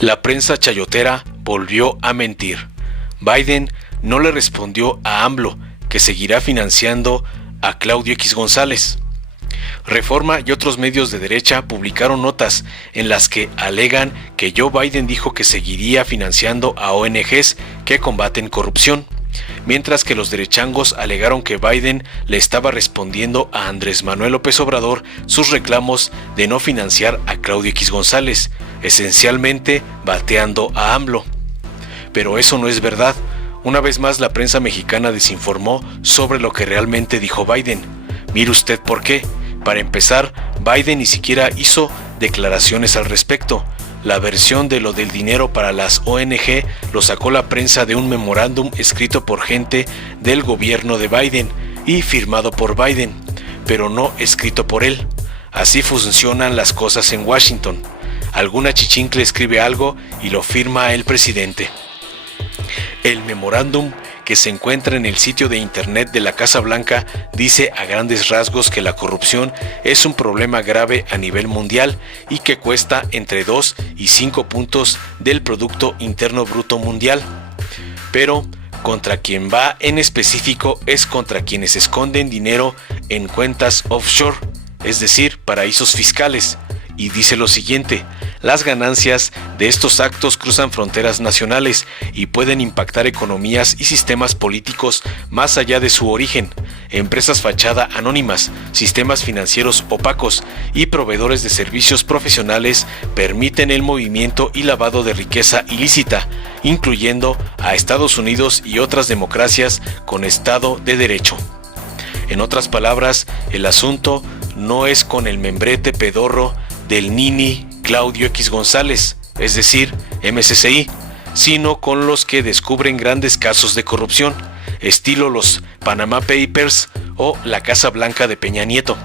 La prensa chayotera volvió a mentir. Biden no le respondió a AMLO, que seguirá financiando a Claudio X González. Reforma y otros medios de derecha publicaron notas en las que alegan que Joe Biden dijo que seguiría financiando a ONGs que combaten corrupción, mientras que los derechangos alegaron que Biden le estaba respondiendo a Andrés Manuel López Obrador sus reclamos de no financiar a Claudio X González, esencialmente bateando a AMLO. Pero eso no es verdad. Una vez más la prensa mexicana desinformó sobre lo que realmente dijo Biden. Mire usted por qué. Para empezar, Biden ni siquiera hizo declaraciones al respecto. La versión de lo del dinero para las ONG lo sacó la prensa de un memorándum escrito por gente del gobierno de Biden y firmado por Biden, pero no escrito por él. Así funcionan las cosas en Washington. Alguna chichincle escribe algo y lo firma el presidente. El memorándum, que se encuentra en el sitio de internet de la Casa Blanca, dice a grandes rasgos que la corrupción es un problema grave a nivel mundial y que cuesta entre 2 y 5 puntos del Producto Interno Bruto Mundial. Pero contra quien va en específico es contra quienes esconden dinero en cuentas offshore, es decir, paraísos fiscales, y dice lo siguiente: las ganancias de estos actos cruzan fronteras nacionales y pueden impactar economías y sistemas políticos más allá de su origen. Empresas fachada anónimas, sistemas financieros opacos y proveedores de servicios profesionales permiten el movimiento y lavado de riqueza ilícita, incluyendo a Estados Unidos y otras democracias con Estado de Derecho. En otras palabras, el asunto no es con el membrete pedorro del Nini Claudio X González, es decir, MSCI, sino con los que descubren grandes casos de corrupción, estilo los Panama Papers o la Casa Blanca de Peña Nieto.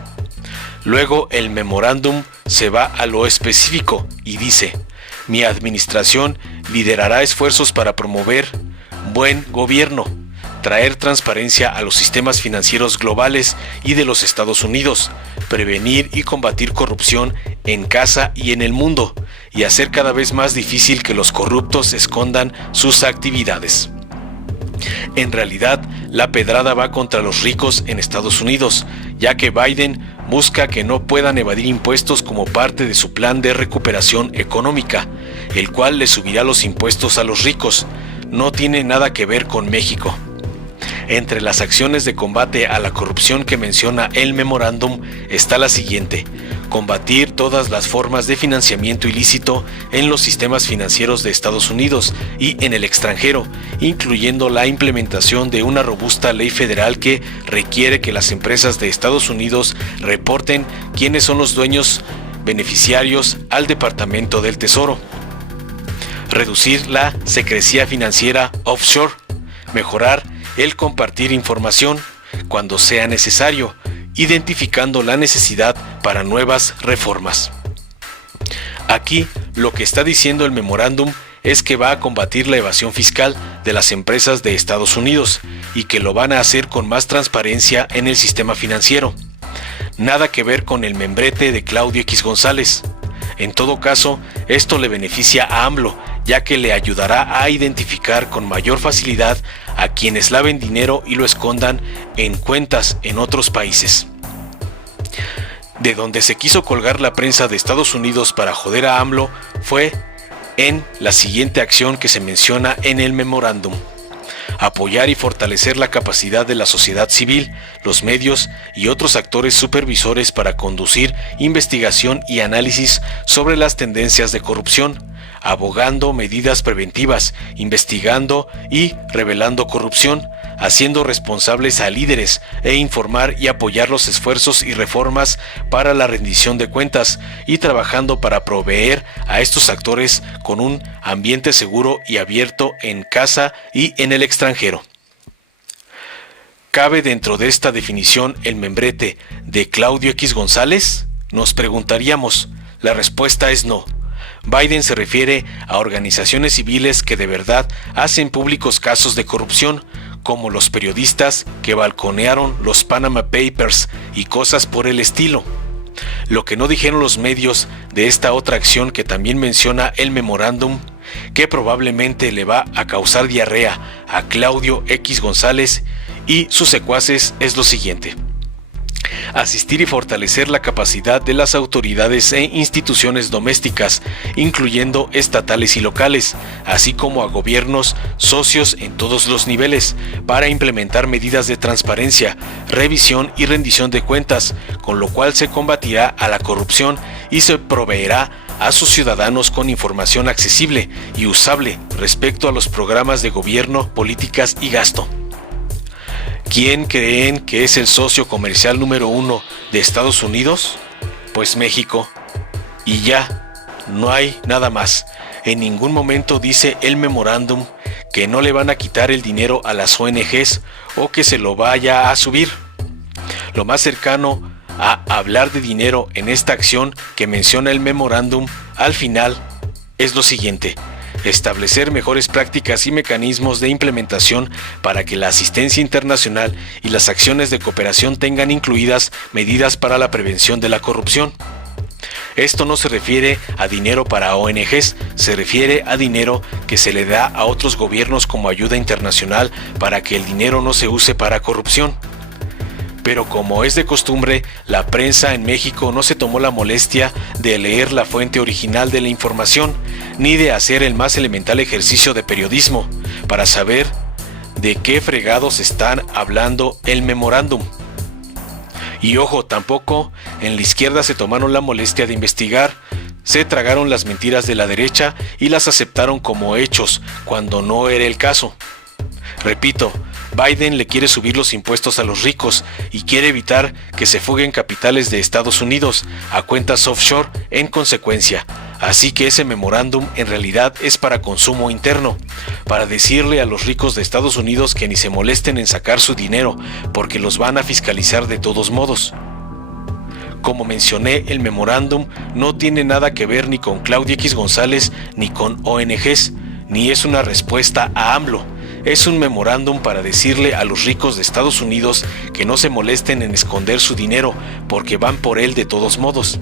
Luego el memorándum se va a lo específico y dice: mi administración liderará esfuerzos para promover buen gobierno, traer transparencia a los sistemas financieros globales y de los Estados Unidos, prevenir y combatir corrupción en casa y en el mundo, y hacer cada vez más difícil que los corruptos escondan sus actividades. En realidad, la pedrada va contra los ricos en Estados Unidos, ya que Biden busca que no puedan evadir impuestos como parte de su plan de recuperación económica, el cual le subirá los impuestos a los ricos. No tiene nada que ver con México. Entre las acciones de combate a la corrupción que menciona el memorándum está la siguiente: combatir todas las formas de financiamiento ilícito en los sistemas financieros de Estados Unidos y en el extranjero, incluyendo la implementación de una robusta ley federal que requiere que las empresas de Estados Unidos reporten quiénes son los dueños beneficiarios al Departamento del Tesoro. Reducir la secrecía financiera offshore, mejorar el compartir información cuando sea necesario, identificando la necesidad para nuevas reformas. Aquí lo que está diciendo el memorándum es que va a combatir la evasión fiscal de las empresas de Estados Unidos y que lo van a hacer con más transparencia en el sistema financiero. Nada que ver con el membrete de Claudio X González. En todo caso, esto le beneficia a AMLO, ya que le ayudará a identificar con mayor facilidad a quienes laven dinero y lo escondan en cuentas en otros países. De donde se quiso colgar la prensa de Estados Unidos para joder a AMLO fue en la siguiente acción que se menciona en el memorándum: apoyar y fortalecer la capacidad de la sociedad civil, los medios y otros actores supervisores para conducir investigación y análisis sobre las tendencias de corrupción, abogando medidas preventivas, investigando y revelando corrupción, haciendo responsables a líderes e informar y apoyar los esfuerzos y reformas para la rendición de cuentas y trabajando para proveer a estos actores con un ambiente seguro y abierto en casa y en el extranjero. ¿Cabe dentro de esta definición el membrete de Claudio X González? Nos preguntaríamos. La respuesta es no. Biden se refiere a organizaciones civiles que de verdad hacen públicos casos de corrupción, como los periodistas que balconearon los Panama Papers y cosas por el estilo. Lo que no dijeron los medios de esta otra acción que también menciona el memorándum, que probablemente le va a causar diarrea a Claudio X González y sus secuaces, es lo siguiente: asistir y fortalecer la capacidad de las autoridades e instituciones domésticas, incluyendo estatales y locales, así como a gobiernos socios en todos los niveles, para implementar medidas de transparencia, revisión y rendición de cuentas, con lo cual se combatirá a la corrupción y se proveerá a sus ciudadanos con información accesible y usable respecto a los programas de gobierno, políticas y gasto. ¿Quién creen que es el socio comercial número 1 de Estados Unidos? Pues México. Y ya, no hay nada más. En ningún momento dice el memorándum que no le van a quitar el dinero a las ONGs o que se lo vaya a subir. Lo más cercano a hablar de dinero en esta acción que menciona el memorándum al final es lo siguiente: establecer mejores prácticas y mecanismos de implementación para que la asistencia internacional y las acciones de cooperación tengan incluidas medidas para la prevención de la corrupción. Esto no se refiere a dinero para ONGs, se refiere a dinero que se le da a otros gobiernos como ayuda internacional para que el dinero no se use para corrupción. Pero como es de costumbre, la prensa en México no se tomó la molestia de leer la fuente original de la información, ni de hacer el más elemental ejercicio de periodismo, para saber de qué fregados están hablando el memorándum. Y ojo, tampoco en la izquierda se tomaron la molestia de investigar, se tragaron las mentiras de la derecha y las aceptaron como hechos, cuando no era el caso. Repito, Biden le quiere subir los impuestos a los ricos y quiere evitar que se fuguen capitales de Estados Unidos a cuentas offshore en consecuencia. Así que ese memorándum en realidad es para consumo interno, para decirle a los ricos de Estados Unidos que ni se molesten en sacar su dinero, porque los van a fiscalizar de todos modos. Como mencioné, el memorándum no tiene nada que ver ni con Claudio X González ni con ONGs, ni es una respuesta a AMLO. Es un memorándum para decirle a los ricos de Estados Unidos que no se molesten en esconder su dinero, porque van por él de todos modos.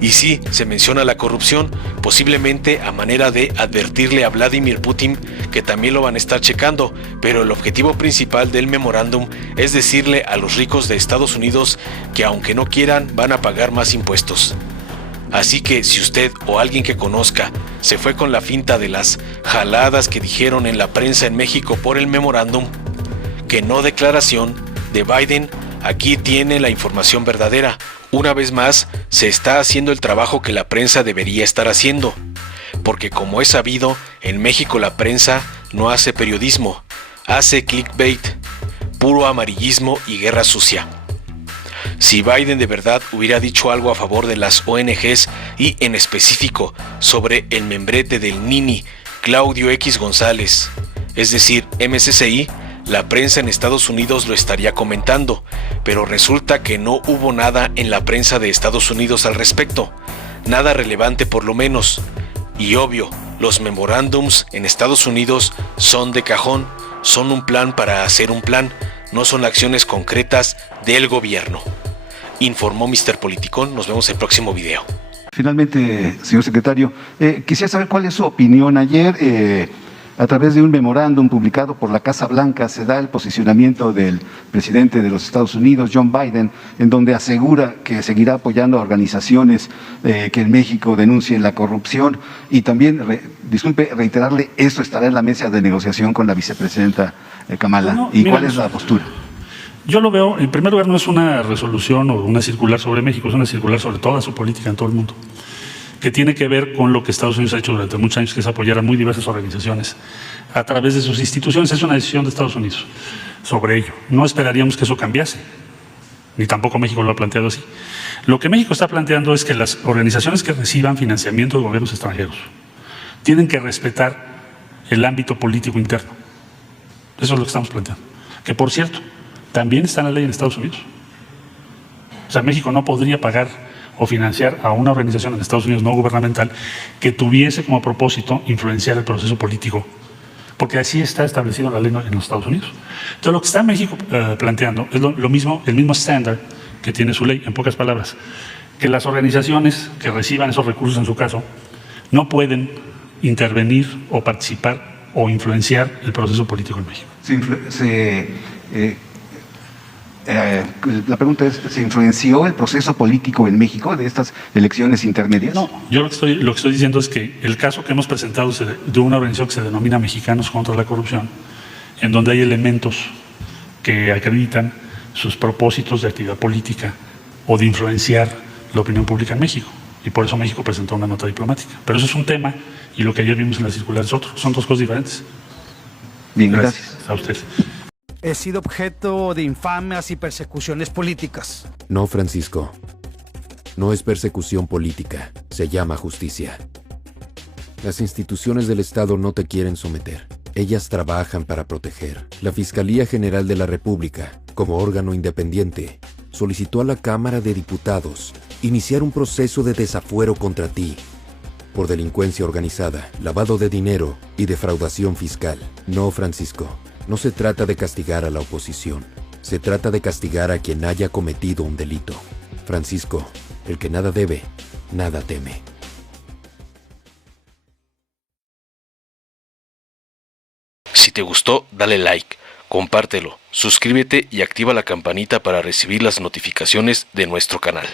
Y sí, se menciona la corrupción, posiblemente a manera de advertirle a Vladimir Putin que también lo van a estar checando, pero el objetivo principal del memorándum es decirle a los ricos de Estados Unidos que aunque no quieran, van a pagar más impuestos. Así que si usted o alguien que conozca se fue con la finta de las jaladas que dijeron en la prensa en México por el memorándum, que no declaración de Biden, aquí tiene la información verdadera. Una vez más, se está haciendo el trabajo que la prensa debería estar haciendo, porque como es sabido, en México la prensa no hace periodismo, hace clickbait, puro amarillismo y guerra sucia. Si Biden de verdad hubiera dicho algo a favor de las ONGs y en específico sobre el membrete del Nini Claudio X González, es decir, MSCI, la prensa en Estados Unidos lo estaría comentando, pero resulta que no hubo nada en la prensa de Estados Unidos al respecto, nada relevante por lo menos. Y obvio, los memorándums en Estados Unidos son de cajón, son un plan para hacer un plan, no son acciones concretas del gobierno. Informó Mr. Politicón. Nos vemos en el próximo video. Finalmente, señor secretario, quisiera saber cuál es su opinión. Ayer, a través de un memorándum publicado por la Casa Blanca, se da el posicionamiento del presidente de los Estados Unidos, John Biden, en donde asegura que seguirá apoyando a organizaciones que en México denuncien la corrupción y también, reiterarle, eso estará en la mesa de negociación con la vicepresidenta Kamala. No, ¿y cuál es la postura? Yo lo veo, en primer lugar, no es una resolución o una circular sobre México, es una circular sobre toda su política en todo el mundo, que tiene que ver con lo que Estados Unidos ha hecho durante muchos años, que es apoyar a muy diversas organizaciones a través de sus instituciones. Es una decisión de Estados Unidos sobre ello. No esperaríamos que eso cambiase, ni tampoco México lo ha planteado así. Lo que México está planteando es que las organizaciones que reciban financiamiento de gobiernos extranjeros tienen que respetar el ámbito político interno. Eso es lo que estamos planteando. Que, por cierto, también está en la ley en Estados Unidos. O sea, México no podría pagar o financiar a una organización en Estados Unidos no gubernamental que tuviese como propósito influenciar el proceso político, porque así está establecido la ley en los Estados Unidos. Entonces, lo que está México planteando es lo mismo, el mismo estándar que tiene su ley, en pocas palabras, que las organizaciones que reciban esos recursos, en su caso, no pueden intervenir o participar o influenciar el proceso político en México. La pregunta es, ¿se influenció el proceso político en México de estas elecciones intermedias? No, yo lo que estoy diciendo es que el caso que hemos presentado es de una organización que se denomina Mexicanos contra la Corrupción, en donde hay elementos que acreditan sus propósitos de actividad política o de influenciar la opinión pública en México. Y por eso México presentó una nota diplomática. Pero eso es un tema, y lo que ayer vimos en la circular es otro. Son dos cosas diferentes. Bien, gracias. A usted. He sido objeto de infamias y persecuciones políticas. No, Francisco. No es persecución política. Se llama justicia. Las instituciones del Estado no te quieren someter. Ellas trabajan para proteger. La Fiscalía General de la República, como órgano independiente, solicitó a la Cámara de Diputados iniciar un proceso de desafuero contra ti por delincuencia organizada, lavado de dinero y defraudación fiscal. No, Francisco. No se trata de castigar a la oposición. Se trata de castigar a quien haya cometido un delito. Francisco, el que nada debe, nada teme. Si te gustó, dale like, compártelo, suscríbete y activa la campanita para recibir las notificaciones de nuestro canal.